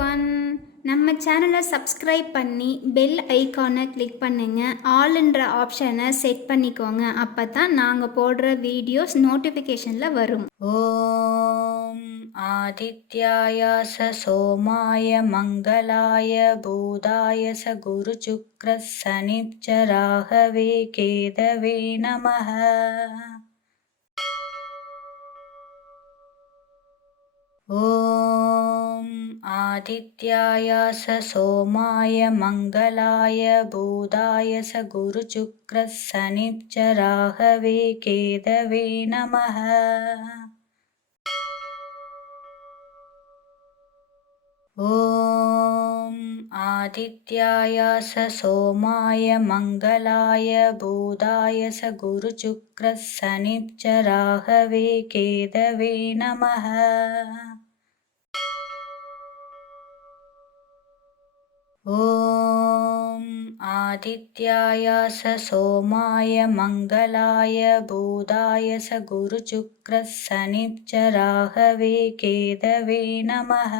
Everyone. நம்ம சேனலை subscribe பண்ணி பெல் ஐகானை கிளிக் பண்ணுங்க. ஆல்ன்ற ஆப்ஷனை செட் பண்ணிக்கோங்க. அப்போ தான் நாங்கள் போடுற வீடியோஸ் நோட்டிஃபிகேஷனில் வரும். ஓம் ஆதித்யாய ச சோமாய மங்களாய பூதாய ச குரு சுக்ர சனிச்ச ராகவே கேதவே நமः. ஓம் ஆதித்யாய ச சோமாய மங்களாய பூதாய ச குரு சுக்ர சனிச்ச ராகவே கேதவே நமः. ஓம் ஆதித்யாய ச சோமாய மங்களாய பூதாய ச குரு சுக்ர சனிச்ச ராகவே கேதவே நமः. ஓம் ஆதித்யாய ச சோமாய மங்களாய பூதாய ச குரு சுக்ர சனிச்ச ராகவே கேதவே நமः.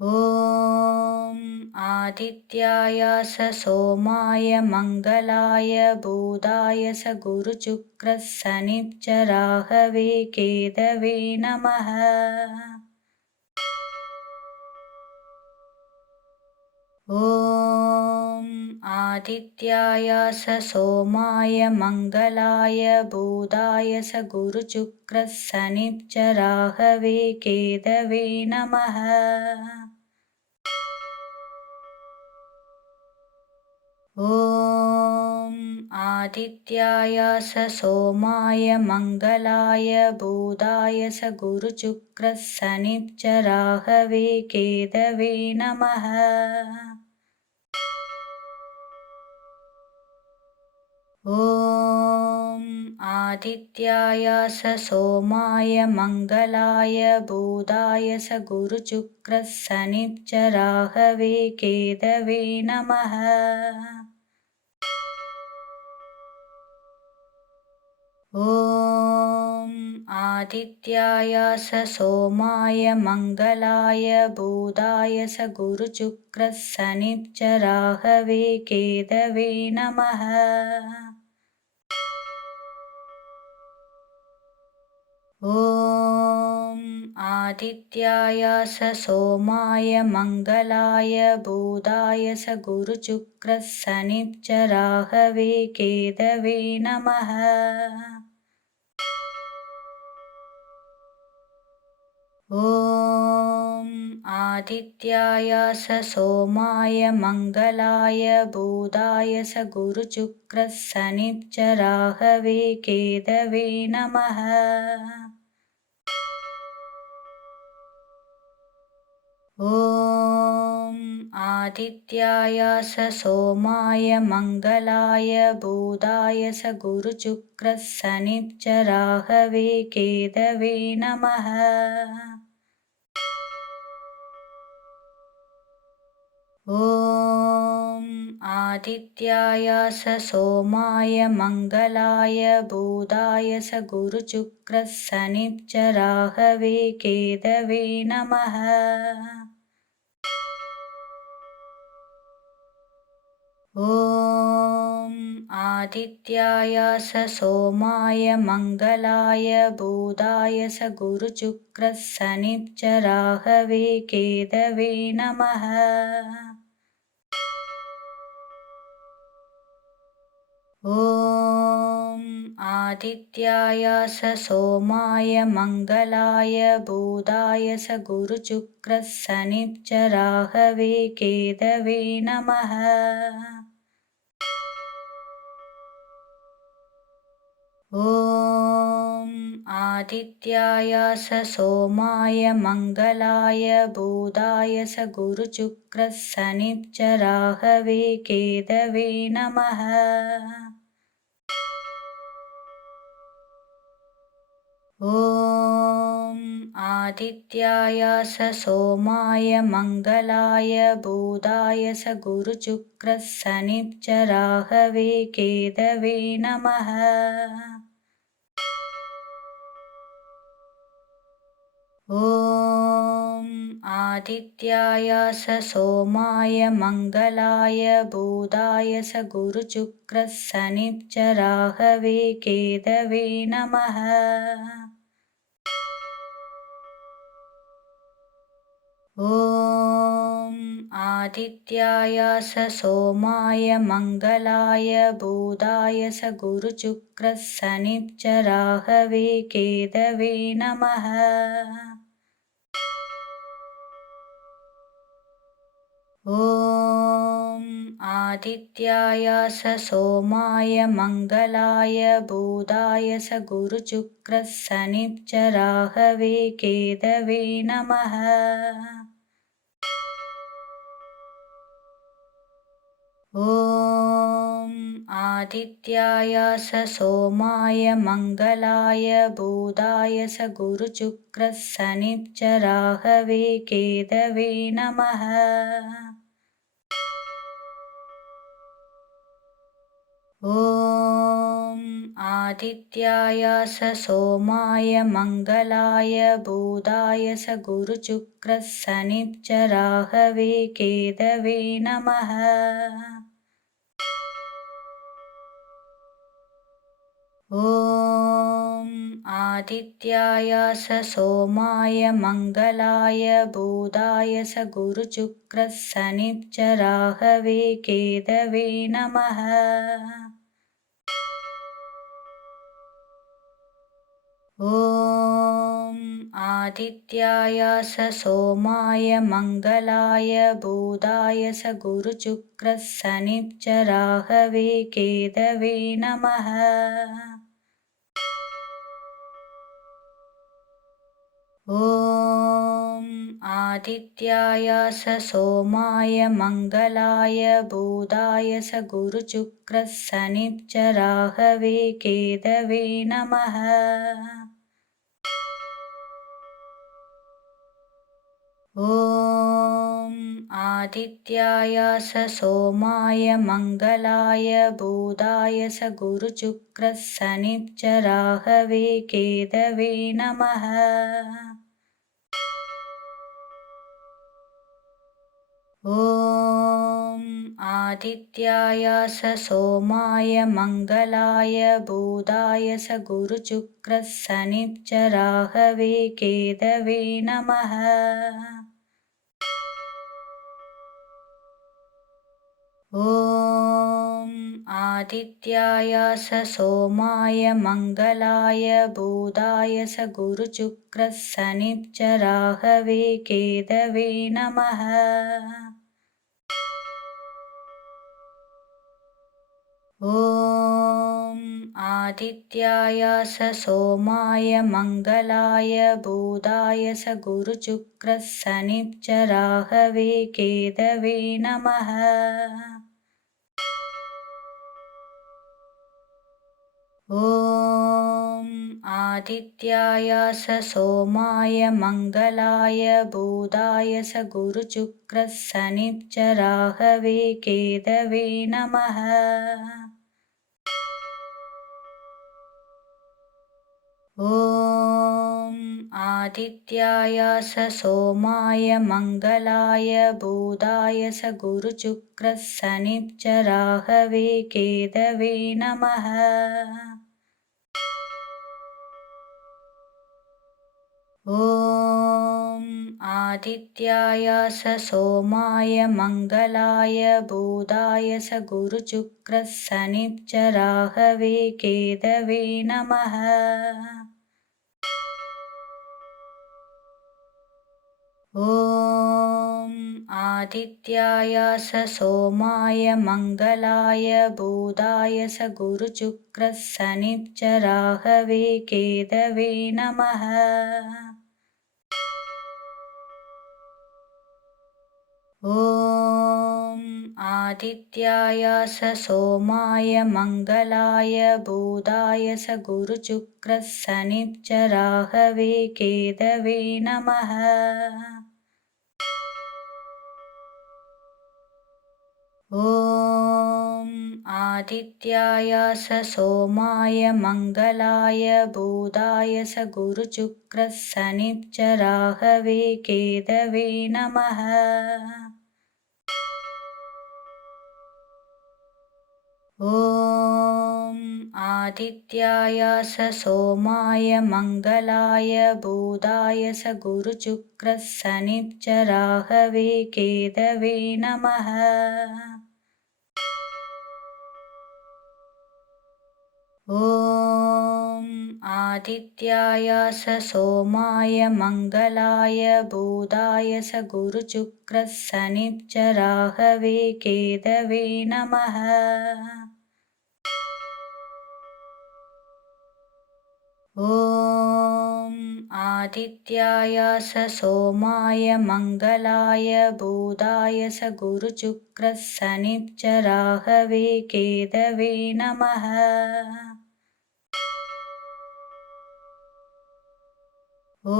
ஓம் ஆதித்யாய ச சோமாய மங்களாய பூதாய ச குரு சுக்ர சனிச்ச ராகவே கேதவே நமः. ஓம் ஆதித்யாய ச சோமாய மங்களாய பூதாய ச குரு சுக்ர சனிச்ச ராகவே கேதவே நமः. ஓம் ஆதித்யாய ச சோமாய மங்களாய பூதாய ச குரு சுக்ர சனிச்ச ராகவே கேதவே நமः. ஓம் ஆதித்யாய ச சோமாய மங்களாய பூதாய ச குரு சுக்ர சனிச்ச ராகவே கேதவே நமः. ஓம் ஆதித்யாய ச சோமாய மங்களாய பூதாய ச குரு சுக்ர சனிச்ச ராகவே கேதவே நமः. ஓம் ஆதித்யாய ச சோமாய மங்களாய பூதாய ச குரு சுக்ர சனிச்ச ராகவே கேதவே நமः. ஓம் ஆதித்யாய ச சோமாய மங்களாய பூதாய ச குரு சுக்ர சனிச்ச ராகவே கேதவே நமः. ஓம் ஆதித்யாய ச சோமாய மங்களாய பூதாய ச குரு சுக்ர சனிச்ச ராகவே கேதவே நமः. ஓம் ஆதித்யாய ச சோமாய மங்களாய பூதாய ச குரு சுக்ர சனிச்ச ராகவே கேதவே நமः. ஓம் ஆதித்யாய ச சோமாய மங்களாய பூதாய ச குரு சுக்ர சனிச்ச ராகவே கேதவே நமः. ஓம் ஆதித்யாய ச சோமாய மங்களாய பூதாய ச குரு சுக்ர சனிச்ச ராகவே கேதவே நமः. ஓம் ஆதித்யாய ச சோமாய மங்களாய பூதாய ச குரு சுக்ர சனிச்ச ராகவே கேதவே நமः. ஓம் ஆதித்யாய ச சோமாய மங்களாய பூதாய ச குரு சுக்ர சனிச்ச ராகவே கேதவே நமः. ॐ आदित्याय स सोमाय मङ्गलाय बुधाय स गुरुशुक्रः शनिश्चराहवे केतवे नमः। ॐ आदित्याय स सोमाय मङ्गलाय बुधाय स गुरुशुक्रः शनिश्चराहवे केतवे नमः। ॐ आदित्याय स सोमाय मङ्गलाय बुधाय स गुरुशुक्रः शनिश्चराहवे केतवे नमः। ॐ आदित्याय स सोमाय मङ्गलाय बुधाय स गुरुशुक्रः शनिश्चराहवे केतवे नमः। ॐ आदित्याय स सोमाय मङ्गलाय बुधाय स गुरुशुक्रः शनिश्चराहवे केतवे नमः। ॐ आदित्याय स सोमाय मङ्गलाय बुधाय स गुरुशुक्रः शनिश्चराहवे केतवे नमः। ॐ आदित्याय स सोमाय मङ्गलाय बुधाय स गुरुशुक्रः शनिश्चराहवे केतवे नमः। ॐ आदित्याय स सोमाय मङ्गलाय बुधाय स गुरुशुक्रः शनिश्चराहवे केतवे नमः। ॐ आदित्याय स सोमाय मङ्गलाय बुधाय स गुरुशुक्रः शनिश्चराहवे केतवे नमः। ॐ आदित्याय स सोमाय मङ्गलाय बुधाय स गुरुशुक्रः शनिश्चराहवे केतवे नमः। ॐ आदित्याय स सोमाय मङ्गलाय बुधाय स गुरुशुक्रः शनिश्चराहवे केतवे नमः। ॐ आदित्याय स सोमाय मङ्गलाय बुधाय स गुरुशुक्रः शनिश्चराहवे केतवे नमः। ॐ आदित्याय स सोमाय मङ्गलाय बुधाय स गुरुशुक्रः शनिश्चराहवे केतवे नमः। ॐ आदित्याय स सोमाय मङ्गलाय बुधाय स गुरुशुक्रः शनिश्चराहवे केतवे नमः। ॐ आदित्याय स सोमाय मङ्गलाय बुधाय स गुरुशुक्रः शनिश्चराहवे केतवे नमः। ॐ आदित्याय स सोमाय मङ्गलाय बुधाय स गुरुशुक्रः शनिश्चराहवे केतवे नमः। ॐ आदित्याय स सोमाय मङ्गलाय बुधाय स गुरुशुक्रः शनिश्चराहवे केतवे नमः। ॐ आदित्याय स सोमाय मङ्गलाय बुधाय स गुरुशुक्रः शनिश्चराहवे केतवे नमः। ॐ आदित्याय स सोमाय मङ्गलाय बुधाय स गुरुशुक्रः शनिश्चराहवे केतवे नमः। ॐ आदित्याय स सोमाय मङ्गलाय बुधाय स गुरुशुक्रः शनिश्चराहवे केतवे नमः। ॐ आदित्याय स सोमाय मङ्गलाय बुधाय स गुरुशुक्रः शनिश्चराहवे केतवे नमः। ॐ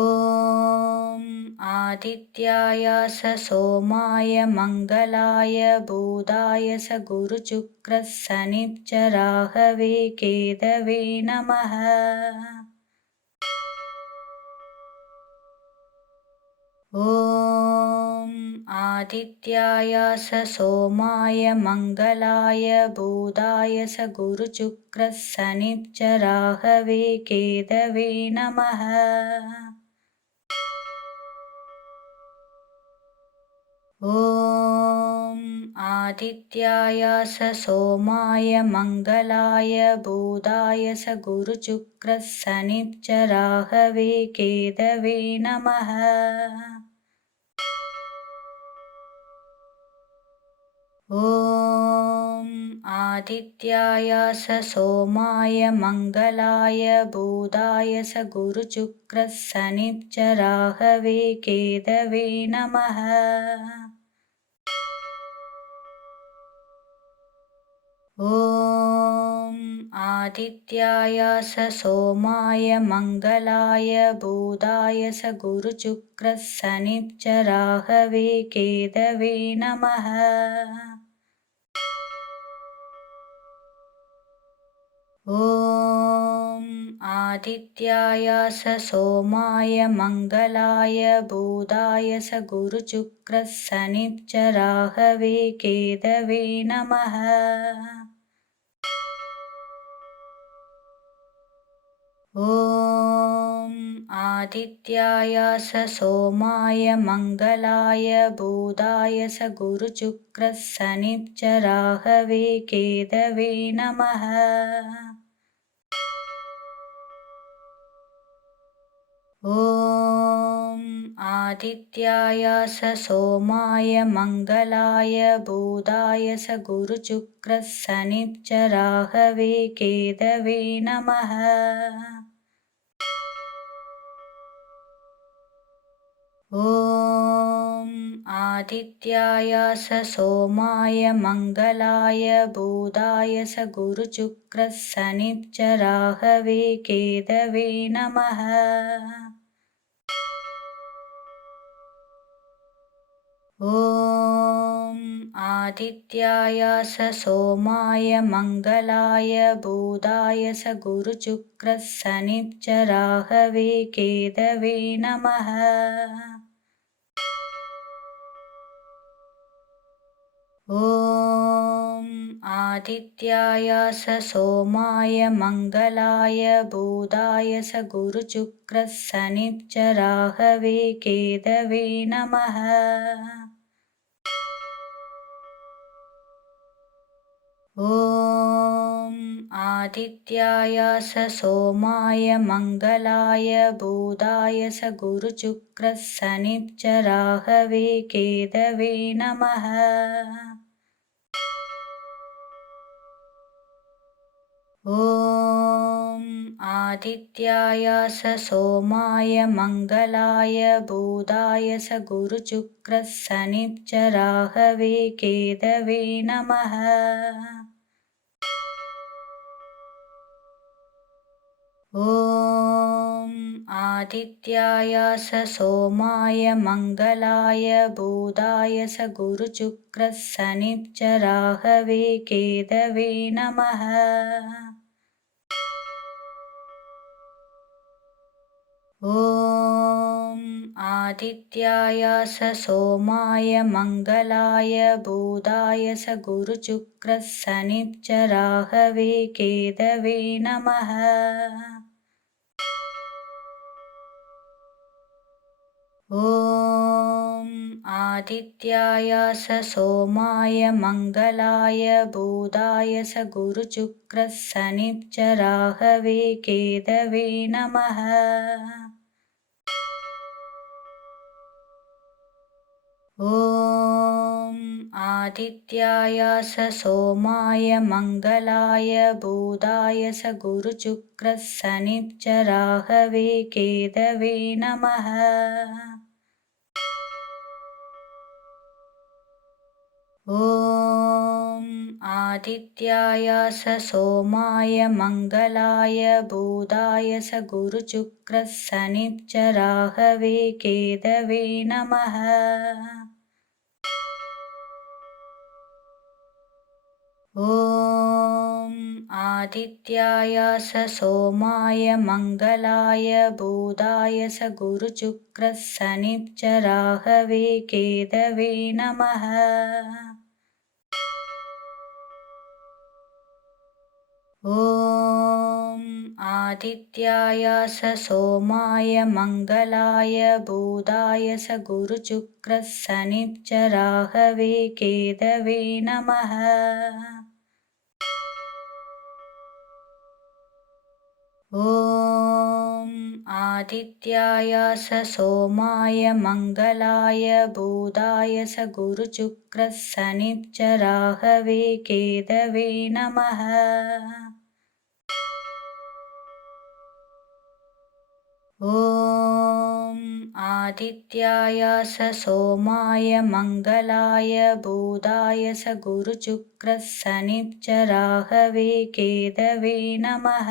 आदित्याय स सोमाय मङ्गलाय बुधाय स गुरुशुक्रः शनिश्चराहवे केतवे नमः। ॐ आदित्याय स सोमाय मङ्गलाय बुधाय स गुरुशुक्रः शनिश्चराहवे केतवे नमः। ॐ आदित्याय स सोमाय मङ्गलाय बुधाय स गुरुशुक्रः शनिश्चराहवे केतवे नमः। ॐ आदित्याय स सोमाय मङ्गलाय बुधाय स गुरुशुक्रः शनिश्चराहवे केतवे नमः। ॐ आदित्याय स सोमाय मङ्गलाय बुधाय स गुरुशुक्रः शनिश्चराहवे केतवे नमः। ॐ आदित्याय स सोमाय मङ्गलाय बुधाय स गुरुशुक्रः शनिश्चराहवे केतवे नमः। ॐ आदित्याय स सोमाय मङ्गलाय बुधाय स गुरुशुक्रः शनिश्चराहवे केतवे नमः। ॐ आदित्याय स सोमाय मङ्गलाय बुधाय स गुरुशुक्रः शनिश्चराहवे केतवे नमः। ॐ आदित्याय स सोमाय मङ्गलाय बुधाय स गुरुशुक्रः शनिश्चराहवे केतवे नमः। ॐ आदित्याय स सोमाय मङ्गलाय बुधाय स गुरुशुक्रः शनिश्चराहवे केतवे नमः। ॐ आदित्याय स सोमाय मङ्गलाय बुधाय स गुरुशुक्रः शनिश्चराहवे केतवे नमः। ॐ आदित्याय स सोमाय मङ्गलाय बुधाय स गुरुशुक्रः शनिश्चराहवे केतवे नमः। ॐ आदित्याय स सोमाय मङ्गलाय बुधाय स गुरुशुक्रः शनिश्चराहवे केतवे नमः। ॐ आदित्याय स सोमाय मङ्गलाय बुधाय स गुरुशुक्रः शनिश्चराहवे केतवे नमः। ॐ आदित्याय स सोमाय मङ्गलाय बुधाय स गुरुशुक्रः शनिश्चराहवे केतवे नमः। ॐ आदित्याय स सोमाय मङ्गलाय बुधाय स गुरुशुक्रः शनिश्चराहवे केतवे नमः। ॐ आदित्याय स सोमाय मङ्गलाय बुधाय स गुरुशुक्रः शनिश्चराहवे केतवे नमः। ॐ आदित्याय स सोमाय मङ्गलाय बुधाय स गुरुशुक्रः शनिश्चराहवे केतवे नमः। ॐ आदित्याय स सोमाय मङ्गलाय बुधाय स गुरुशुक्रः शनिश्चराहवे केतवे नमः। ॐ आदित्याय स सोमाय मङ्गलाय बुधाय स गुरुशुक्रः शनिश्चराहवे केतवे नमः। ॐ आदित्याय स सोमाय मङ्गलाय बुधाय स गुरुशुक्रः शनिश्चराहवे केतवे नमः। ॐ आदित्याय स सोमाय मङ्गलाय बुधाय स गुरुशुक्रः शनिश्चराहवे केतवे नमः।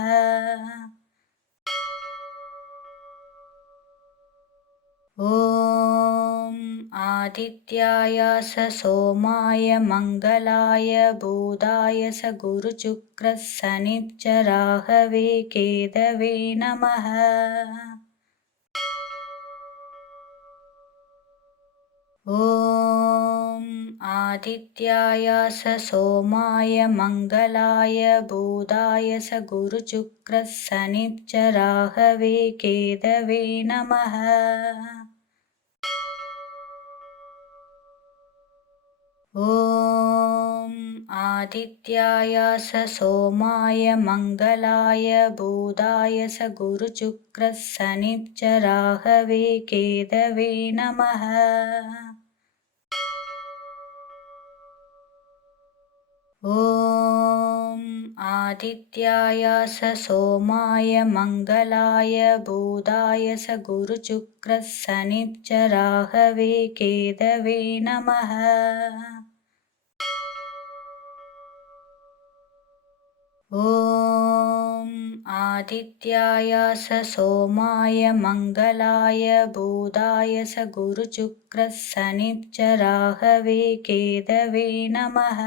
ॐ आदित्याय स सोमाय मङ्गलाय बुधाय स गुरुशुक्रः शनिश्चराहवे केतवे नमः। ॐ आदित्याय स सोमाय मङ्गलाय बुधाय स गुरुशुक्रः शनिश्चराहवे केतवे नमः। ॐ आदित्याय स सोमाय मङ्गलाय बुधाय स गुरुशुक्रः शनिश्चराहवे केतवे नमः। ॐ आदित्याय स सोमाय मङ्गलाय बुधाय स गुरुशुक्रः शनिश्चराहवे केतवे नमः। ॐ आदित्याय स सोमाय मङ्गलाय बुधाय स गुरुशुक्रः शनिश्चराहवे केतवे नमः।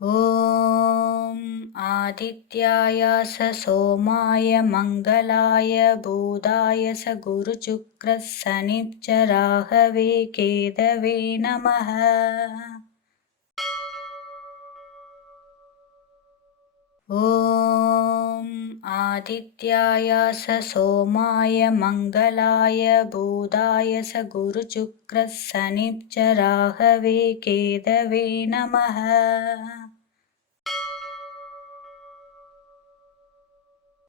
ॐ आदित्याय स सोमाय मङ्गलाय बुधाय स गुरुशुक्रः शनिश्चराहवे केतवे नमः। ॐ आदित्याय स सोमाय मङ्गलाय बुधाय स गुरुशुक्रः शनिश्चराहवे केतवे नमः।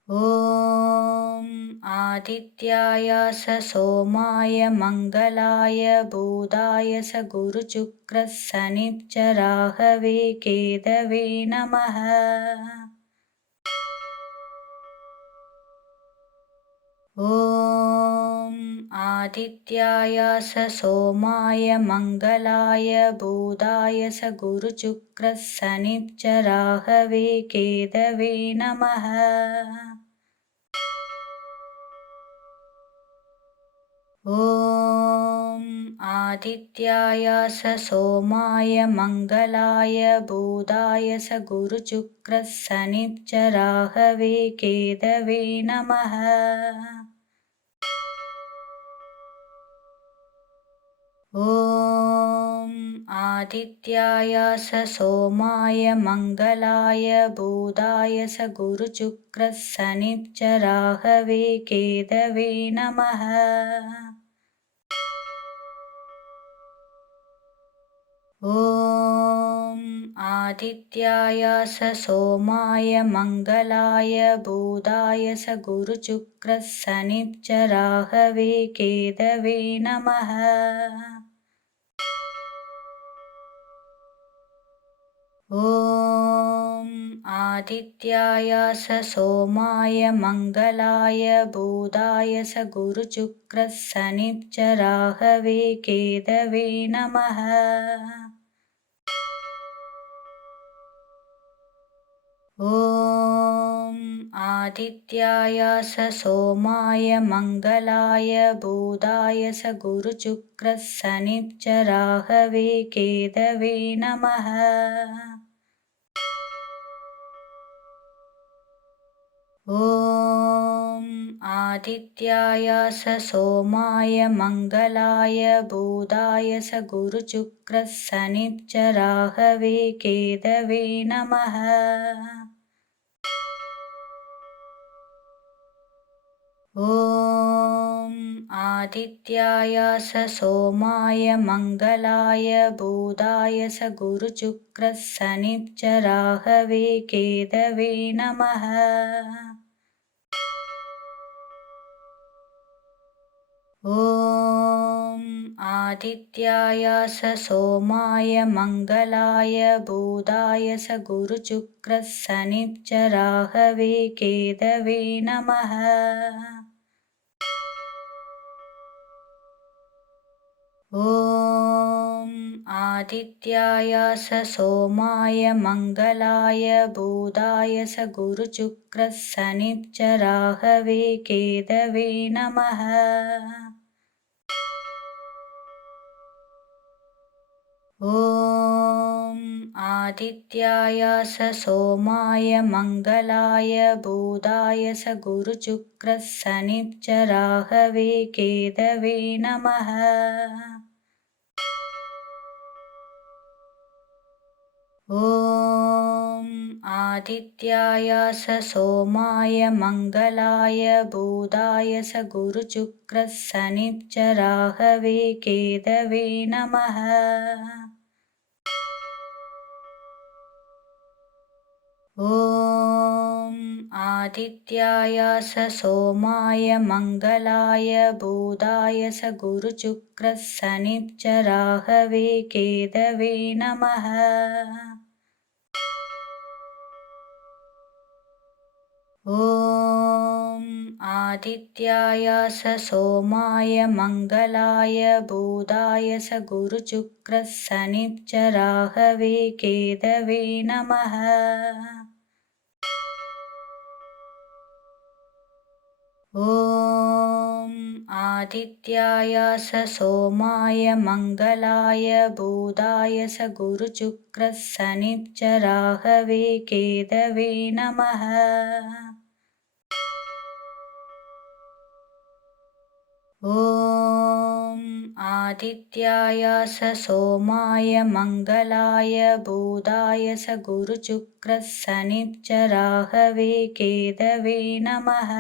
ॐ आदित्याय स सोमाय मङ्गलाय बुधाय स गुरुशुक्रः शनिश्चराहवे केतवे नमः। ॐ आदित्याय स सोमाय मङ्गलाय बुधाय स गुरुशुक्रशनिश्चराहवे केतवे नमः। ॐ आदित्याय स सोमाय मङ्गलाय बुधाय स गुरुशुक्रशनिश्चराहवे केतवे नमः। ॐ आदित्याय स सोमाय मङ्गलाय बुधाय स गुरुशुक्रशनिश्चराहवे केतवे नमः। ॐ आदित्याय स सोमाय मङ्गलाय बुधाय स गुरुशुक्रशनिश्चराहवे केतवे नमः। ॐ आदित्याय स सोमाय मङ्गलाय बुधाय स गुरुशुक्रशनिश्चराहवे केतवे नमः। ॐ आदित्याय स सोमाय मङ्गलाय बुधाय स गुरुशुक्रशनिश्चराहवे केतवे नमः। ॐ आदित्याय स सोमाय मङ्गलाय बुधाय स गुरुशुक्रशनिश्चराहवे केतवे नमः। ॐ आदित्याय स सोमाय मङ्गलाय बुधाय स गुरुशुक्रशनिश्चराहवे केतवे नमः। ॐ आदित्याय स सोमाय मङ्गलाय बुधाय स गुरुशुक्रशनिश्चराहवे केतवे नमः। ॐ आदित्याय स सोमाय मङ्गलाय बुधाय स गुरुशुक्रशनिश्चराहवे केतवे नमः। ॐ आदित्याय स सोमाय मङ्गलाय बुधाय स गुरुशुक्रशनिश्चराहवे केतवे नमः। ॐ आदित्याय स सोमाय मङ्गलाय बुधाय स गुरुशुक्रशनिश्चराहवे केतवे नमः। ॐ आदित्याय स सोमाय मङ्गलाय बुधाय स गुरुशुक्रशनिश्चराहवे केतवे नमः। ॐ आदित्याय स सोमाय मङ्गलाय बुधाय स गुरुशुक्रशनिश्चराहवे केतवे नमः। ॐ आदित्याय स सोमाय मङ्गलाय बुधाय स गुरुशुक्रशनिश्चराहवे केतवे नमः। ॐ आदित्याय स सोमाय मङ्गलाय बुधाय स गुरुशुक्रशनिश्चराहवे केतवे नमः।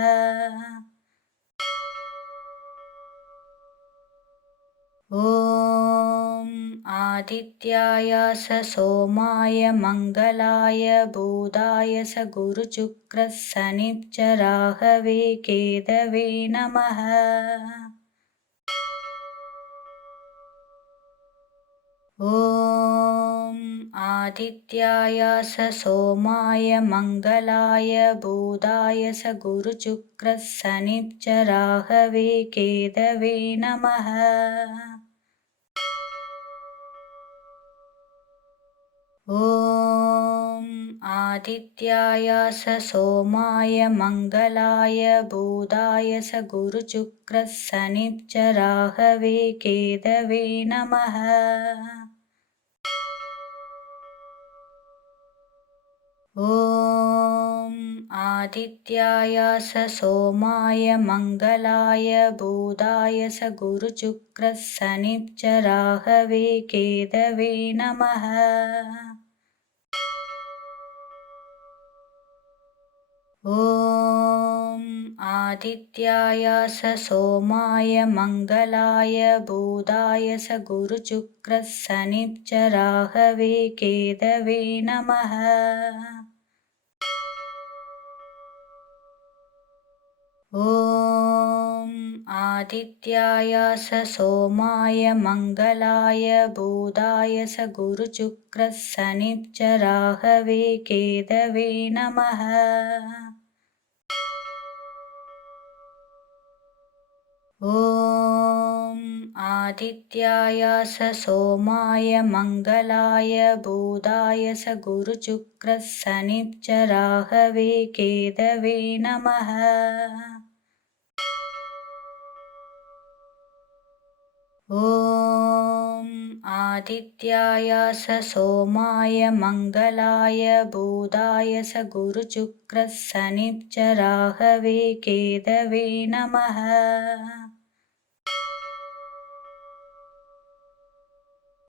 ॐ आदित्याय स सोमाय मङ्गलाय बुधाय स गुरुशुक्रशनिश्चराहवे केतवे नमः। ॐ आदित्याय स सोमाय मङ्गलाय बुधाय स गुरुशुक्रः शनिश्च राहवे केतवे नमः। ॐ आदित्याय स सोमाय मङ्गलाय बुधाय स गुरुशुक्रः शनिश्च राहवे केतवे नमः। ॐ आदित्याय स सोमाय मङ्गलाय बुधाय स गुरुशुक्रः शनिश्च राहवे केतवे नमः। ॐ आदित्याय स सोमाय मङ्गलाय बुधाय स गुरुशुक्रः शनिश्च राहवे केतवे नमः। ॐ आदित्याय स सोमाय मङ्गलाय बुधाय स गुरुशुक्रः शनिश्च राहवे केतवे नमः। ॐ आदित्याय स सोमाय मङ्गलाय बुधाय स गुरुशुक्रः शनिश्च राहवे केतवे नमः। ॐ आदित्याय स सोमाय मङ्गलाय बुधाय स गुरुशुक्रः शनिश्च राहवे केतवे नमः।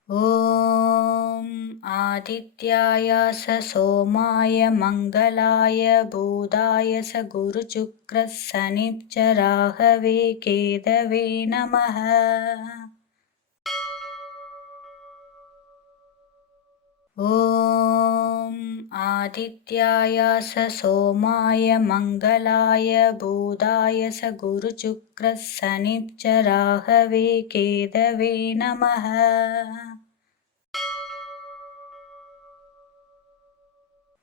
ॐ आदित्याय स सोमाय मङ्गलाय बुधाय स गुरुशुक्रः शनिश्च राहवे केतवे नमः। ॐ आदित्याय स सोमाय मङ्गलाय बुधाय स गुरुशुक्रः शनिश्च राहवे केतवे नमः।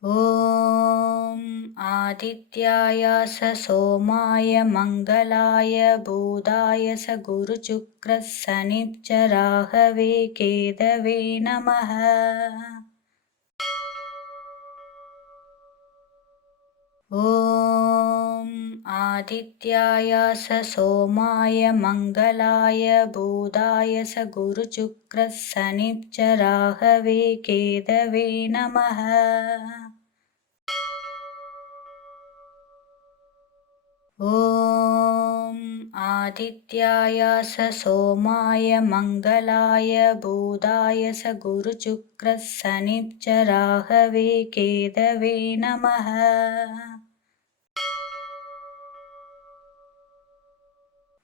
ॐ आदित्याय स सोमाय मङ्गलाय बुधाय स गुरुशुक्रः शनिश्च राहवे केतवे नमः। ॐ आदित्याय स सोमाय मङ्गलाय बुधाय स गुरुशुक्रः शनिश्च राहवे केतवे नमः। ॐ आदित्याय स सोमाय मङ्गलाय बुधाय स गुरुशुक्रः शनिश्च राहवे केतवे नमः।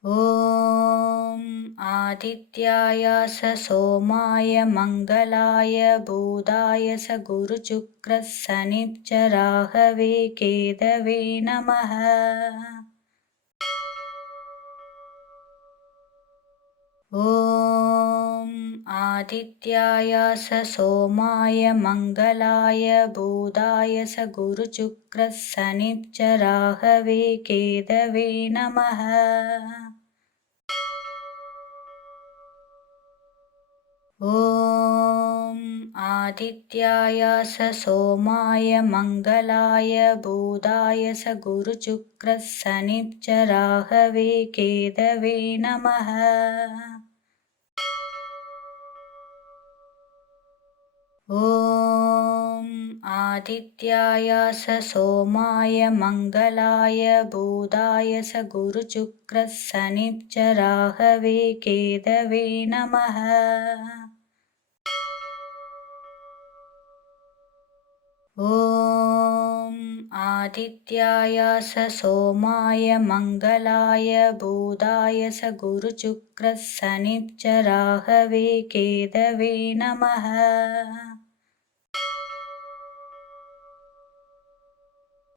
ॐ आदित्याय स सोमाय मङ्गलाय बुधाय स गुरुशुक्रः शनिश्च राहवे केतवे नमः। ॐ आदित्याय स सोमाय मङ्गलाय बुधाय स गुरुशुक्रः शनिश्च राहवे केतवे नमः। ॐ आदित्याय स सोमाय मङ्गलाय बुधाय स गुरुशुक्रः शनिश्च राहवे केतवे नमः। ॐ आदित्याय स सोमाय मङ्गलाय बुधाय स गुरुशुक्रः शनिश्च राहवे केतवे नमः। ॐ आदित्याय स सोमाय मङ्गलाय बुधाय स गुरुशुक्रः शनिश्च राहवे केतवे नमः।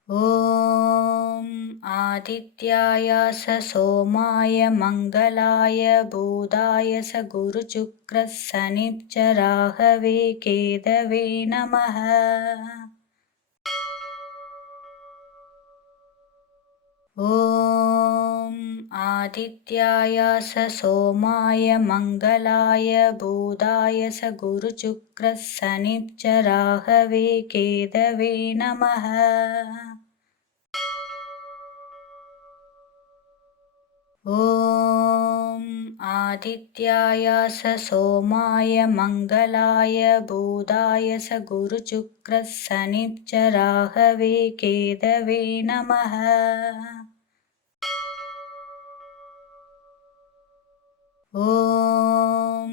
ॐ आदित्याय स सोमाय मङ्गलाय बुधाय स गुरुशुक्रः शनिश्चराहवे केतवे नमः। ॐ आदित्याय स सोमाय मङ्गलाय बुधाय स गुरुशुक्रः शनिश्चराहवे केतवे नमः। ॐ आदित्याय स सोमाय मङ्गलाय बुधाय स गुरुशुक्रः शनिश्चराहवे केतवे नमः। ॐ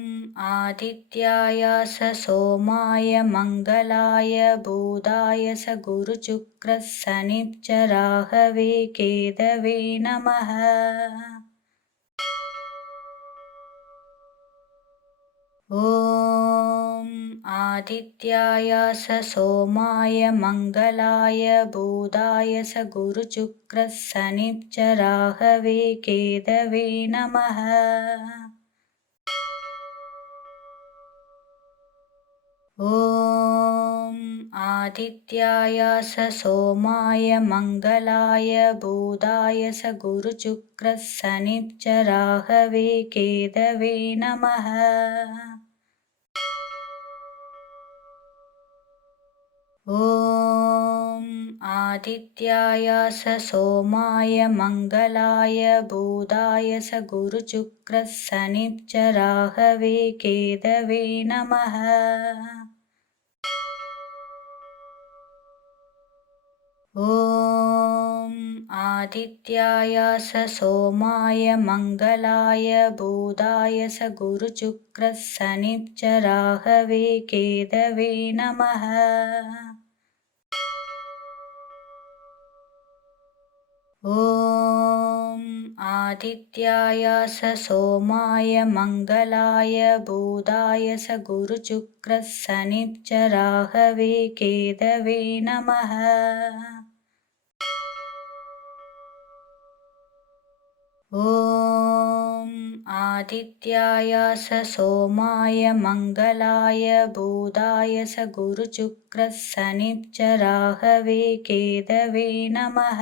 आदित्याय स सोमाय मङ्गलाय बुधाय स गुरुशुक्रः शनिश्चराहवे केतवे नमः। ॐ आदित्याय स सोमाय मङ्गलाय बुधाय स गुरुशुक्रः शनिश्चराहवे केतवे नमः। ॐ आदित्याय स सोमाय मङ्गलाय बुधाय स गुरुशुक्रः शनिश्चराहवे केतवे नमः। ॐ आदित्याय स सोमाय मङ्गलाय बुधाय स गुरुशुक्रः शनिश्चराहवे केतवे नमः। ॐ आदित्याय स सोमाय मङ्गलाय बुधाय स गुरुशुक्रः शनिश्चराहवे केतवे नमः। ॐ आदित्याय स सोमाय मङ्गलाय बुधाय स गुरुशुक्रः शनिश्चराहवे केतवे नमः। ॐ आदित्याय स सोमाय मङ्गलाय बुधाय स गुरुशुक्रः शनिश्चराहवे केतवे नमः।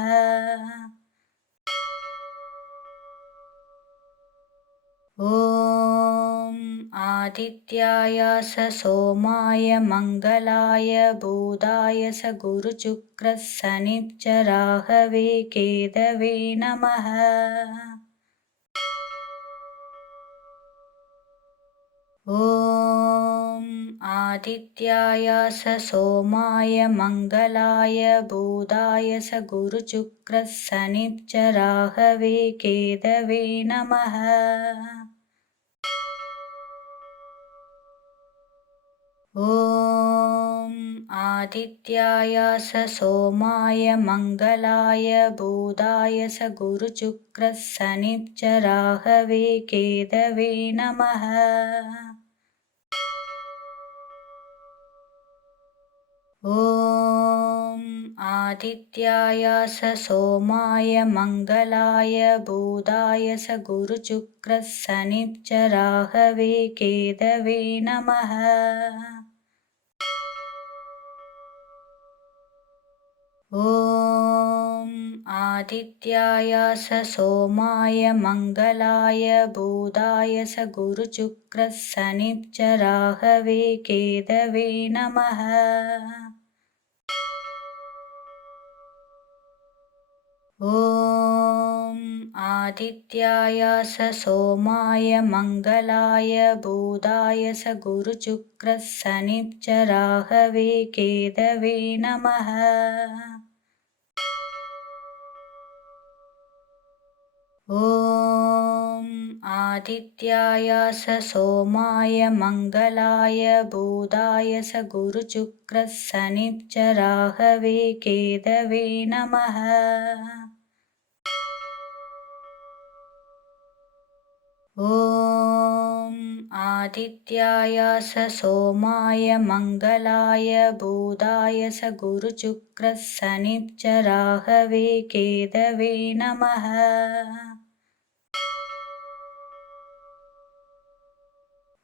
ॐ आदित्याय स सोमाय मङ्गलाय बुधाय स गुरुशुक्रः शनिश्चराहवे केतवे नमः। ॐ आदित्याय स सोमाय मङ्गलाय बुधाय स गुरुशुक्रः शनिश्चराहवे केतवे नमः। ॐ आदित्याय स सोमाय मङ्गलाय बुधाय स गुरुशुक्रः शनिश्चराहवे केतवे नमः। ॐ आदित्याय स सोमाय मङ्गलाय बुधाय स गुरुशुक्रः शनिश्चराहवे केतवे नमः। ॐ आदित्याय स सोमाय मङ्गलाय बुधाय स गुरुशुक्रः शनिश्चराहवे केतवे नमः। ॐ आदित्याय स सोमाय मङ्गलाय बुधाय स गुरुशुक्रः शनिश्चराहवे केतवे नमः। ॐ आदित्याय स सोमाय मङ्गलाय बुधाय स गुरुशुक्रः शनिश्चराहवे केतवे नमः। ॐ आदित्याय स सोमाय मङ्गलाय बुधाय स गुरुशुक्रः शनिश्चराहवे केतवे नमः।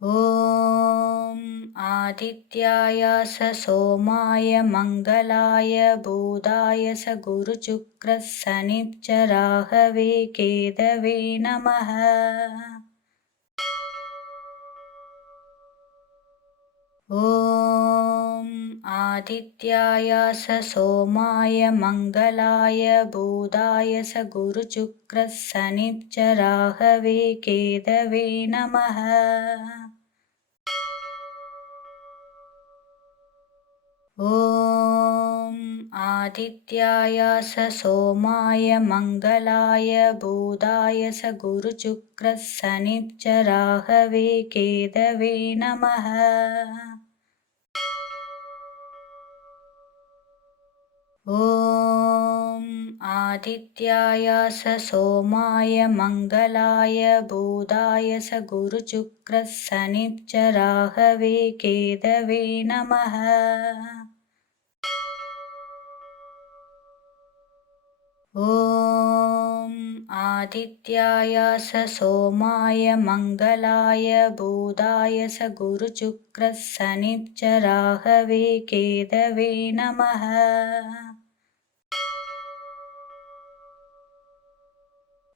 ॐ आदित्याय स सोमाय मङ्गलाय बुधाय स गुरुशुक्रः शनिश्चराहवे केतवे नमः। ॐ आदित्याय स सोमाय मङ्गलाय बुधाय स गुरुशुक्रः शनिश्चराहवे केतवे नमः। ॐ आदित्याय स सोमाय मङ्गलाय बुधाय स गुरुशुक्रः शनिश्चराहवे केतवे नमः। ॐ आदित्याय स सोमाय मङ्गलाय बुधाय स गुरुशुक्रः शनिश्चराहवे केतवे नमः। ॐ आदित्याय स सोमाय मङ्गलाय बुधाय स गुरुशुक्रः शनिश्चराहवे केतवे नमः।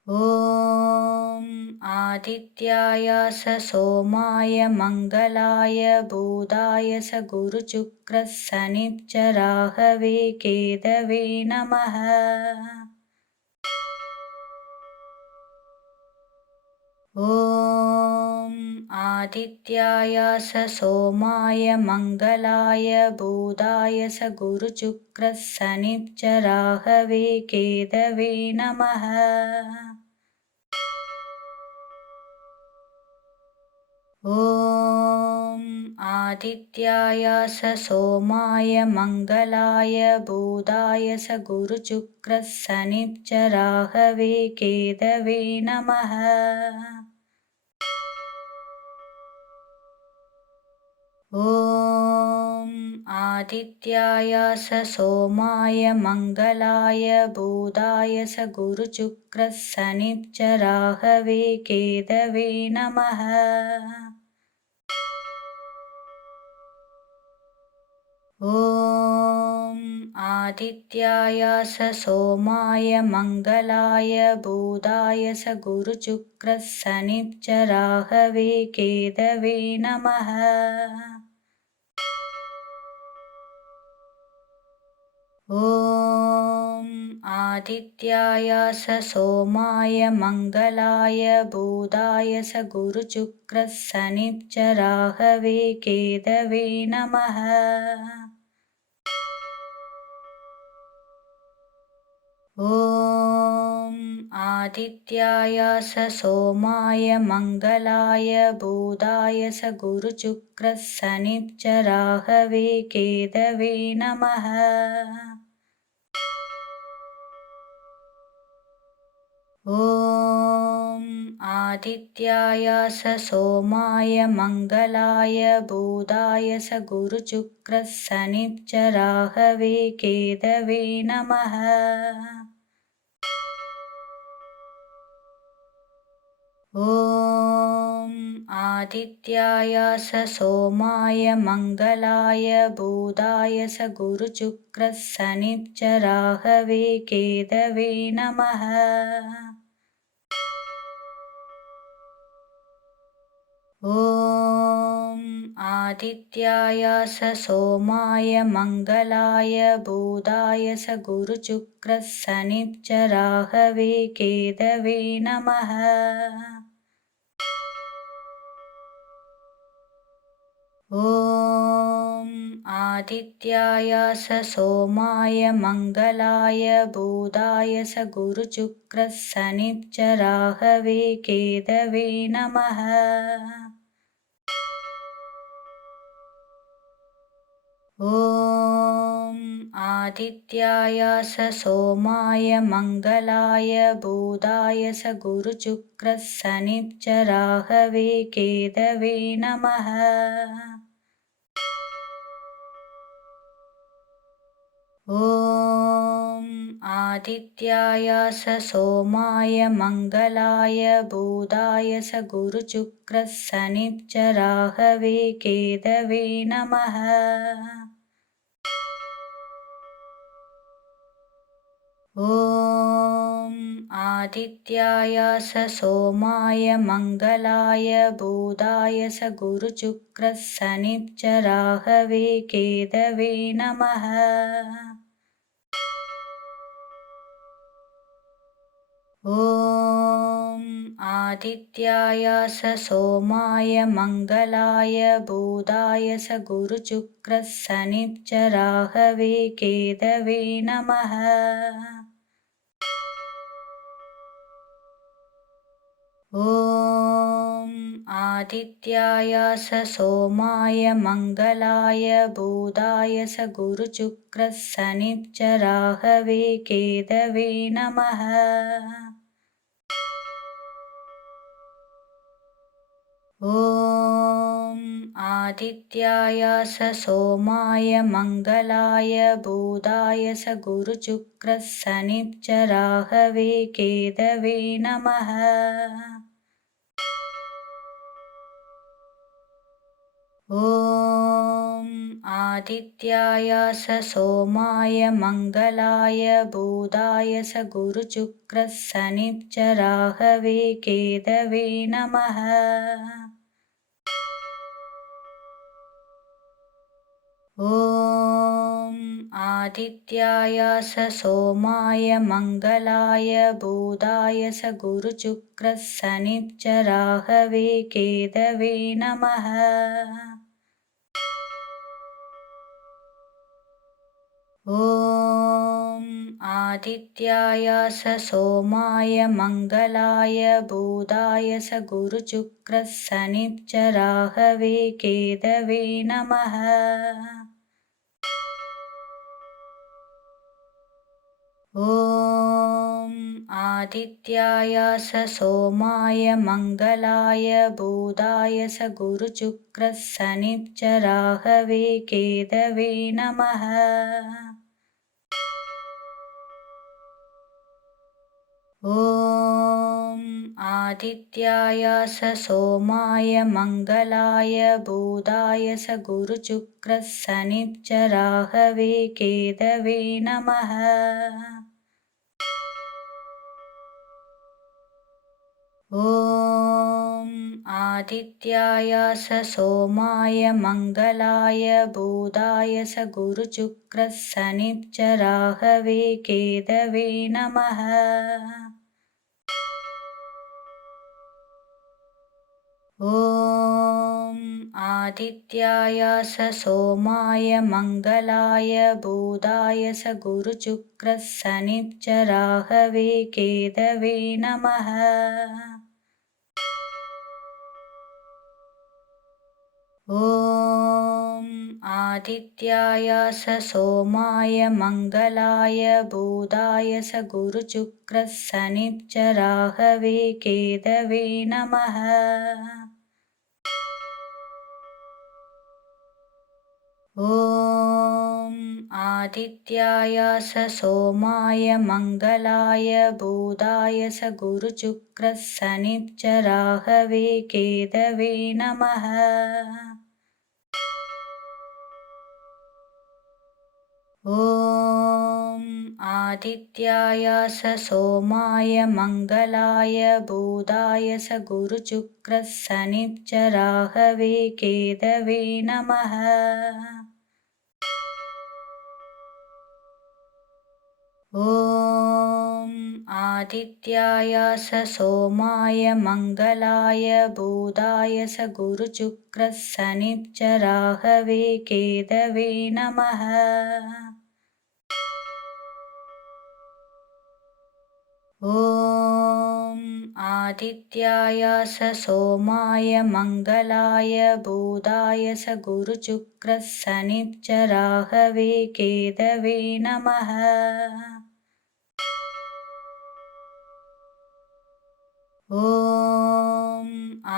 ॐ आदित्याय स सोमाय मङ्गलाय बुधाय स गुरुशुक्रः शनिश्चराहवे केतवे नमः। ॐ आदित्याय स सोमाय मङ्गलाय बुधाय स गुरुशुक्रः शनिश्चराहवे केतवे नमः। ॐ आदित्याय स सोमाय मङ्गलाय बुधाय स गुरुशुक्रः शनिश्चराहवे केतवे नमः। ॐ आदित्याय स सोमाय मङ्गलाय बुधाय स गुरुशुक्रः शनिश्चराहवे केतवे नमः। ॐ आदित्याय स सोमाय मङ्गलाय बुधाय स गुरुशुक्रः शनिश्चराहवे केतवे नमः। ॐ आदित्याय स सोमाय मङ्गलाय बुधाय स गुरुशुक्रः शनिश्चराहवे केतवे नमः। ॐ आदित्याय स सोमाय मङ्गलाय बुधाय स गुरुशुक्रः शनिश्चराहवे केतवे नमः। ॐ आदित्याय स सोमाय मङ्गलाय बुधाय स गुरुशुक्रः शनिश्चराहवे केतवे नमः। ॐ आदित्याय स सोमाय मङ्गलाय बुधाय स गुरुशुक्रः शनिश्चराहवे केतवे नमः। ॐ आदित्याय स सोमाय मङ्गलाय बुधाय स गुरुशुक्रः शनिश्चराहवे केतवे नमः। ॐ आदित्याय स सोमाय मङ्गलाय बुधाय स गुरुशुक्रः शनिश्चराहवे केतवे नमः। ॐ आदित्याय स सोमाय मङ्गलाय बुधाय स गुरुशुक्रः शनिश्चराहवे केतवे नमः। ॐ आदित्याय स सोमाय मङ्गलाय बुधाय स गुरुशुक्रः शनिश्चराहवे केतवे नमः। ॐ आदित्याय स सोमाय मङ्गलाय बुधाय स गुरुशुक्रः शनिश्चराहवे केतवे नमः। ॐ आदित्याय स सोमाय मङ्गलाय बुधाय स गुरुशुक्रः शनिश्चराहवे केतवे नमः। ॐ आदित्याय स सोमाय मङ्गलाय बुधाय स गुरुशुक्रः शनिश्चराहवे केतवे नमः। ॐ आदित्याय स सोमाय मङ्गलाय बुधाय स गुरुशुक्रः शनिश्चराहवे केतवे नमः। ॐ आदित्याय स सोमाय मङ्गलाय बुधाय स गुरुशुक्रः शनिश्चराहवे केतवे नमः। ॐ आदित्याय स सोमाय मङ्गलाय बुधाय स गुरुशुक्रः शनिश्चराहवे केतवे नमः। ॐ आदित्याय स सोमाय मङ्गलाय बुधाय स गुरुशुक्रः शनिश्चराहवे केतवे नमः। ॐ आदित्याय स सोमाय मङ्गलाय बुधाय स गुरुशुक्रः शनिश्चराहवे केतवे नमः। ॐ आदित्याय स सोमाय मङ्गलाय बुधाय स गुरुशुक्रः शनिश्चराहवे केतवे नमः। ॐ आदित्याय स सोमाय मङ्गलाय बुधाय स गुरुशुक्रः शनिश्चराहवे केतवे नमः। ॐ आदित्याय स सोमाय मङ्गलाय बुधाय स गुरुशुक्रः शनिश्चराहवे केतवे नमः। ॐ आदित्याय स सोमाय मङ्गलाय बुधाय स गुरुशुक्रः शनिश्चराहवे केतवे नमः। ॐ आदित्याय स सोमाय मङ्गलाय बुधाय स गुरुशुक्रः शनिश्चराहवे केतवे नमः। ॐ आदित्याय स सोमाय मङ्गलाय बुधाय स गुरुशुक्रः शनिश्चराहवे केतवे नमः। ॐ आदित्याय स सोमाय मङ्गलाय बुधाय स गुरुशुक्रः शनिश्चराहवे केतवे नमः। ॐ आदित्याय स सोमाय मङ्गलाय बुधाय स गुरुशुक्रः शनिश्चराहवे केतवे नमः। ॐ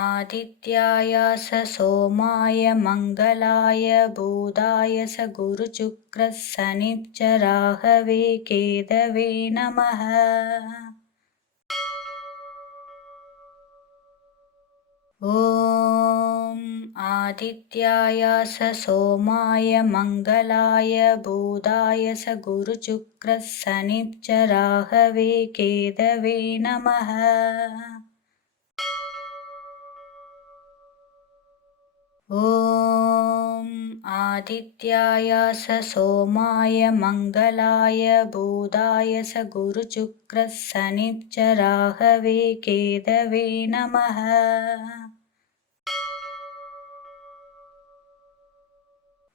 आदित्याय स सोमाय मङ्गलाय बुधाय स गुरुशुक्रः शनिश्चराहवे केतवे नमः। ॐ आदित्याय स सोमाय मङ्गलाय बुधाय स गुरुशुक्रः शनिश्चराहवे केतवे नमः। ॐ आदित्याय स सोमाय मङ्गलाय बुधाय स गुरुशुक्रः शनिश्चराहवे केतवे नमः।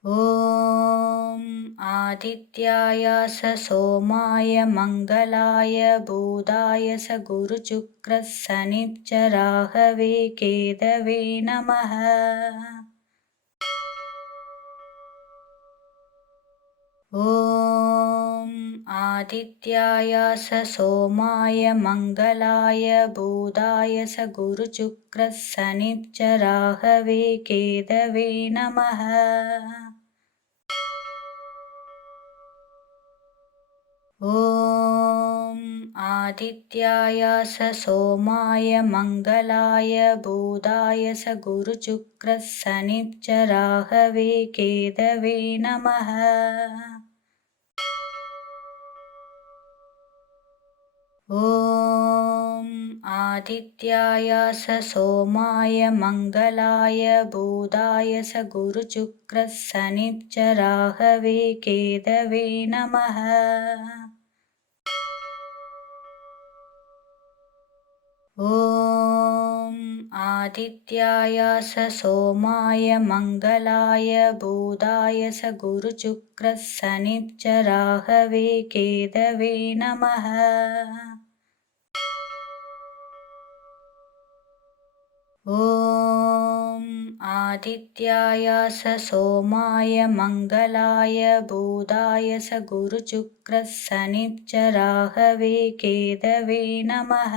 ॐ आदित्याय स सोमाय मङ्गलाय बुधाय स गुरुशुक्रः शनिश्चराहवे केतवे नमः। ॐ आदित्याय स सोमाय मङ्गलाय बुधाय स गुरुशुक्रः शनिश्चराहवे केतवे नमः। ॐ आदित्याय स सोमाय मङ्गलाय बुधाय स गुरुशुक्रः शनिश्चराहवे केतवे नमः। ॐ आदित्याय स सोमाय मङ्गलाय बुधाय स गुरुशुक्रः शनिश्चराहवे केतवे नमः। ॐ आदित्याय स सोमाय मङ्गलाय बुधाय स गुरुशुक्रः शनिश्चराहवे केतवे नमः। ॐ आदित्याय स सोमाय मङ्गलाय बुधाय स गुरुशुक्रः शनिश्चराहवे केतवे नमः।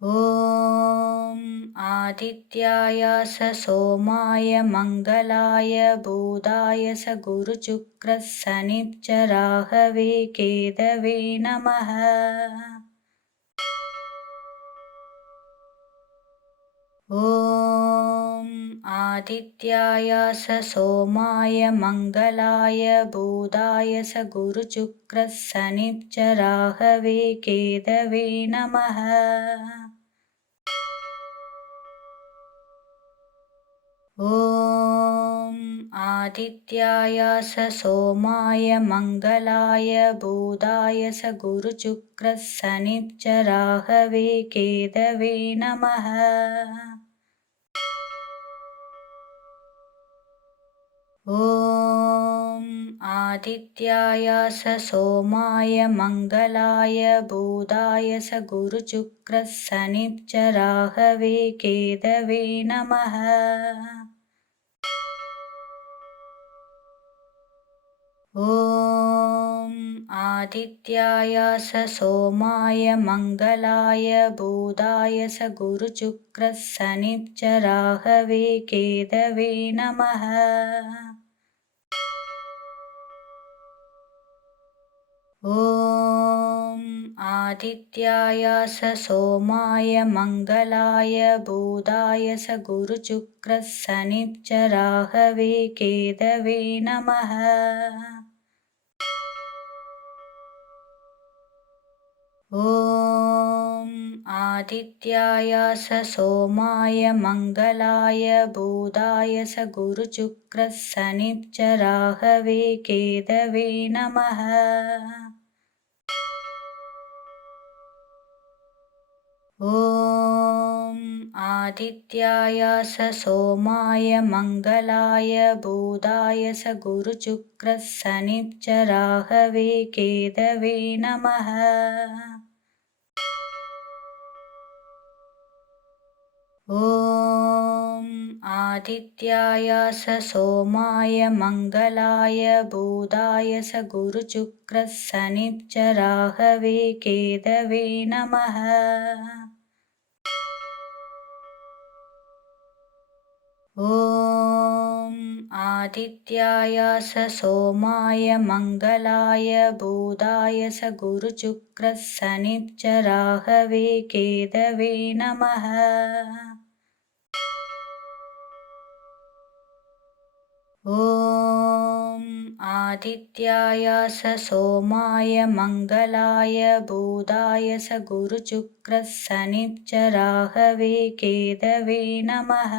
ॐ आदित्याय स सोमाय मङ्गलाय बुधाय स गुरुशुक्रः शनिश्चराहवे केतवे नमः। ॐ आदित्याय स सोमाय मङ्गलाय बुधाय स गुरुशुक्रः शनिश्चराहवे केतवे नमः। ॐ आदित्याय स सोमाय मङ्गलाय बुधाय स गुरुशुक्रः शनिश्चराहवे केतवे नमः। ॐ आदित्याय स सोमाय मङ्गलाय बुधाय स गुरुशुक्रः शनिश्चराहवे केतवे नमः। ॐ आदित्याय स सोमाय मङ्गलाय बुधाय स गुरुशुक्रः शनिश्चराहवे केतवे नमः। ॐ आदित्याय स सोमाय मङ्गलाय बुधाय स गुरुशुक्रः शनिश्चराहवे केतवे नमः। ॐ आदित्याय स सोमाय मङ्गलाय बुधाय स गुरुशुक्रः शनिश्चराहवे केतवे नमः। ॐ आदित्याय स सोमाय मङ्गलाय बुधाय स गुरुशुक्रः शनिश्चराहवे केतवे नमः। ॐ आदित्याय स सोमाय मङ्गलाय बुधाय स गुरुशुक्रः शनिश्चराहवे केतवे नमः। ॐ आदित्याय स सोमाय मङ्गलाय बुधाय स गुरुशुक्रः शनिश्चराहवे केतवे नमः। ॐ आदित्याय स सोमाय मङ्गलाय बुधाय स गुरुशुक्रः शनिश्चराहवे केतवे नमः।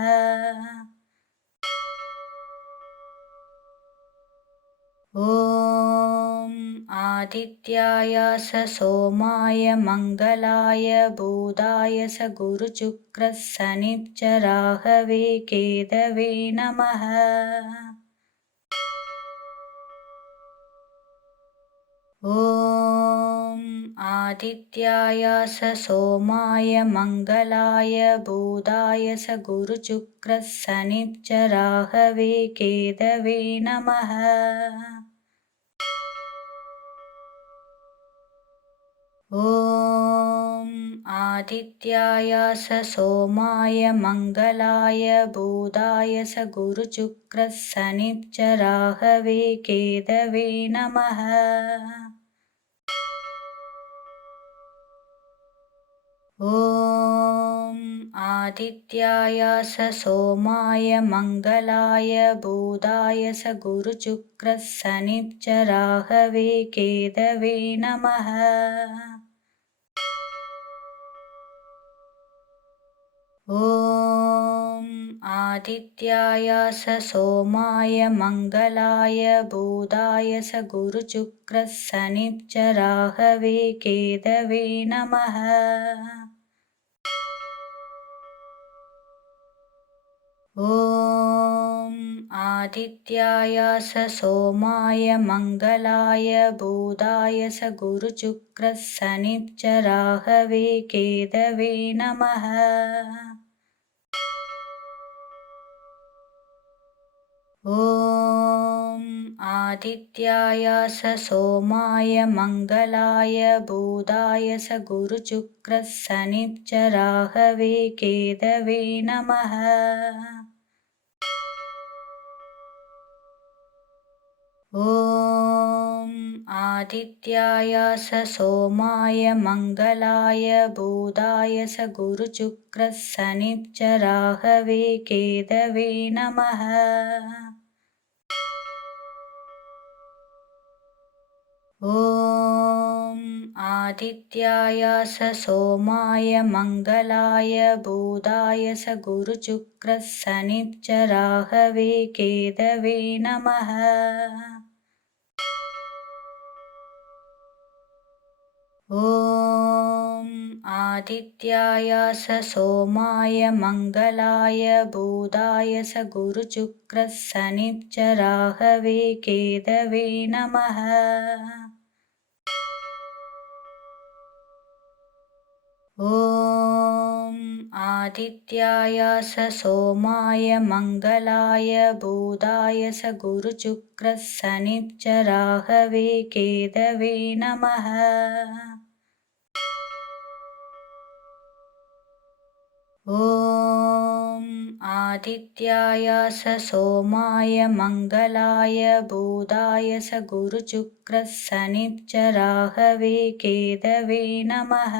ॐ आदित्याय स सोमाय मङ्गलाय बुधाय स गुरुशुक्रः शनिश्चराहवे केतवे नमः। ॐ आदित्याय स सोमाय मङ्गलाय बुधाय स गुरुशुक्रः शनिश्चराहवे केतवे नमः। ॐ आदित्याय स सोमाय मङ्गलाय बुधाय स गुरुशुक्रः शनिश्चराहवे केतवे नमः। ॐ आदित्याय स सोमाय मङ्गलाय बुधाय स गुरुशुक्रः शनिश्चराहवे केतवे नमः। ॐ आदित्याय स सोमाय मङ्गलाय बुधाय स गुरुशुक्रः शनिश्चराहवे केतवे नमः। ॐ आदित्याय स सोमाय मङ्गलाय बुधाय स गुरुशुक्रः शनिश्चराहवे केतवे नमः। ॐ आदित्याय स सोमाय मङ्गलाय बुधाय स गुरुशुक्रः शनिश्चराहवे केतवे नमः। ॐ आदित्याय स सोमाय मङ्गलाय बुधाय स गुरुशुक्रः शनिश्चराहवे केतवे नमः। ॐ आदित्याय स सोमाय मङ्गलाय बुधाय स गुरुशुक्रः शनिश्चराहवे केतवे नमः। ॐ आदित्याय स सोमाय मङ्गलाय बुधाय स गुरुशुक्रः शनिश्चराहवे केतवे नमः। ॐ आदित्याय स सोमाय मङ्गलाय बुधाय स गुरुशुक्रः शनिश्चराहवे केतवे नमः। ॐ आदित्याय स सोमाय मङ्गलाय बुधाय स गुरुशुक्रः शनिश्चराहवे केतवे नमः।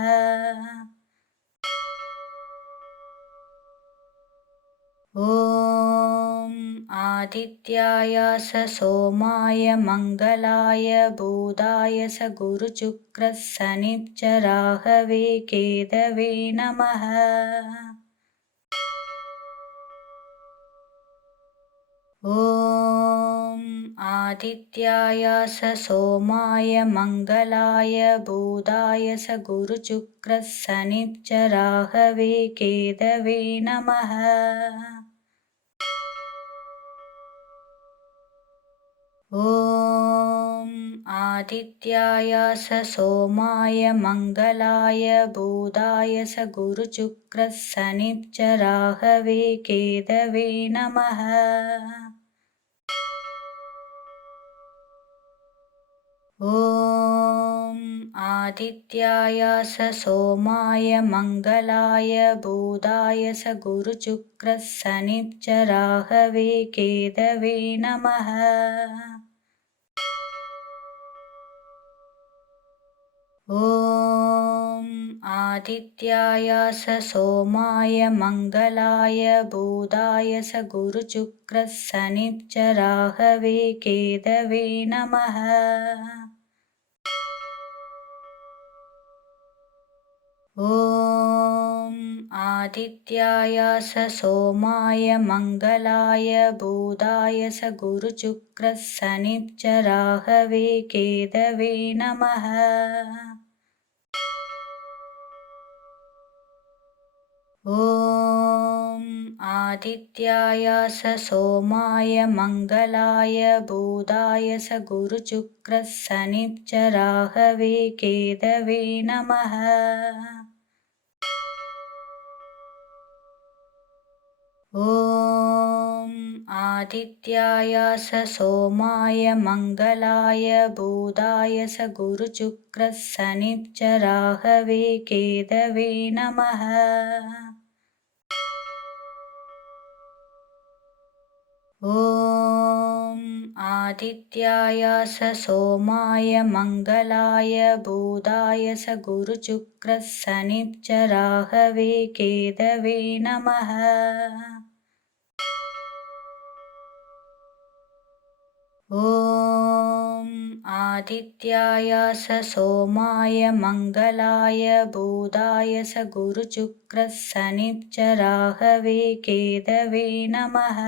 ॐ आदित्याय स सोमाय मङ्गलाय बुधाय स गुरुशुक्रः शनिश्चराहवे केतवे नमः। ॐ आदित्याय स सोमाय मङ्गलाय बुधाय स गुरुशुक्रः शनिश्चराहवे केतवे नमः। ॐ आदित्याय स सोमाय मङ्गलाय बुधाय स गुरुशुक्रः शनिश्चराहवे केतवे नमः। ॐ आदित्याय स सोमाय मङ्गलाय बुधाय स गुरुशुक्रः शनिश्चराहवे केतवे नमः। ॐ आदित्याय स सोमाय मङ्गलाय बुधाय स गुरुशुक्रः शनिश्चराहवे केतवे नमः। ॐ आदित्याय स सोमाय मङ्गलाय बुधाय स गुरुशुक्रः शनिश्चराहवे केतवे नमः। ॐ आदित्याय स सोमाय मङ्गलाय बुधाय स गुरुशुक्रः शनिश्चराहवे केतवे नमः। ॐ आदित्याय स सोमाय मङ्गलाय बुधाय स गुरुशुक्रः शनिश्चराहवे केतवे नमः। ॐ आदित्याय स सोमाय मङ्गलाय बुधाय स गुरुशुक्रः शनिश्चराहवे केतवे नमः। ॐ आदित्याय स सोमाय मङ्गलाय बुधाय स गुरुशुक्रः शनिश्चराहवे केतवे नमः।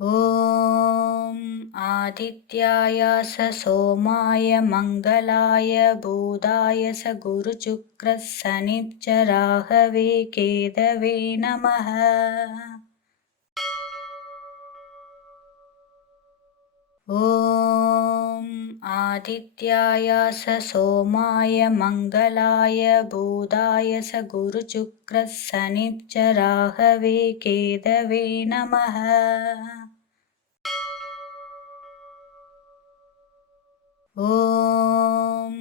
ॐ आदित्याय स सोमाय मङ्गलाय बुधाय स गुरुशुक्रः शनिश्चराहवे केतवे नमः। ॐ आदित्याय स सोमाय मङ्गलाय बुधाय स गुरुशुक्रः शनिश्चराहवे केतवे नमः। ॐ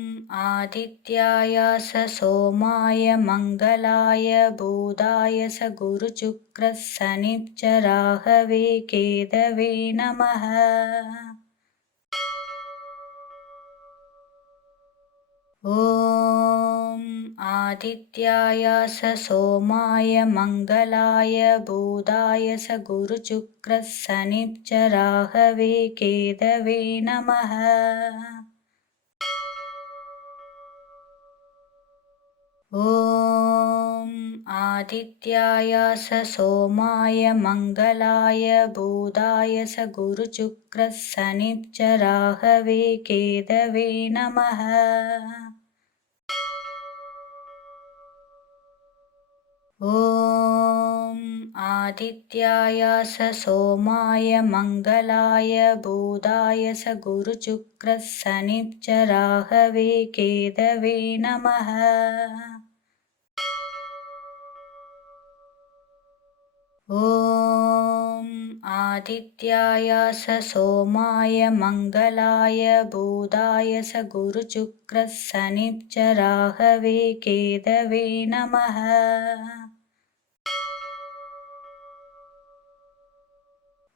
आदित्याय स सोमाय मङ्गलाय बुधाय स गुरुशुक्रः शनिश्चराहवे केतवे नमः। ॐ आदित्याय स सोमाय मङ्गलाय बुधाय स गुरुशुक्रः शनिश्चराहवे केतवे नमः। ॐ आदित्याय स सोमाय मङ्गलाय बुधाय स गुरुशुक्रः शनिश्चराहवे केतवे नमः। ॐ आदित्याय स सोमाय मङ्गलाय बुधाय स गुरुशुक्रः शनिश्चराहवे केतवे नमः। ॐ आदित्याय स सोमाय मङ्गलाय बुधाय स गुरुशुक्रः शनिश्चराहवे केतवे नमः।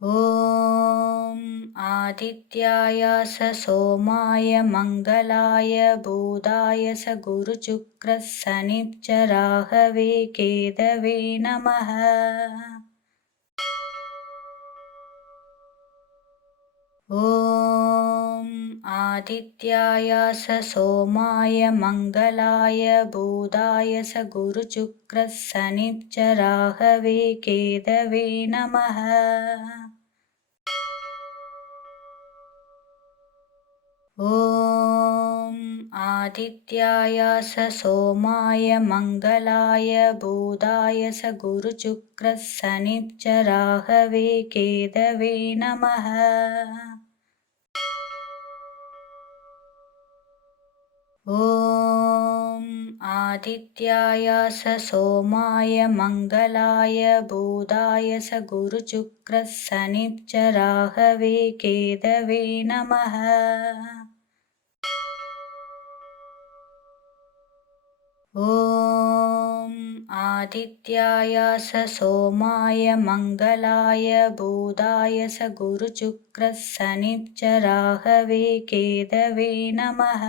ॐ आदित्याय स सोमाय मङ्गलाय बुधाय स गुरुशुक्रः शनिश्चराहवे केतवे नमः। ॐ आदित्याय स सोमाय मङ्गलाय बुधाय स गुरुशुक्रशनिश्चराहवे केतवे नमः। ॐ आदित्याय स सोमाय मङ्गलाय बुधाय स गुरुशुक्रशनिश्चराहवे केतवे नमः। ॐ आदित्याय स सोमाय मङ्गलाय बुधाय स गुरुशुक्रशनिश्चराहवे केतवे नमः। ॐ आदित्याय स सोमाय मङ्गलाय बुधाय स गुरुशुक्रशनिश्चराहवे केतवे नमः।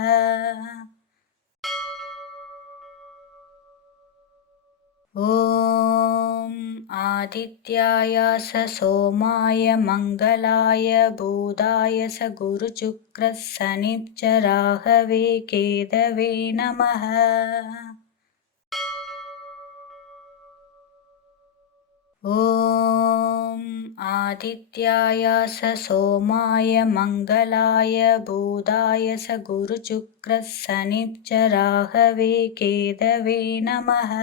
ॐ आदित्याय स सोमाय मङ्गलाय बुधाय स गुरुशुक्रशनिश्चराहवे केतवे नमः। ॐ आदित्याय स सोमाय मङ्गलाय बुधाय स गुरुशुक्रशनिश्चराहवे केतवे नमः।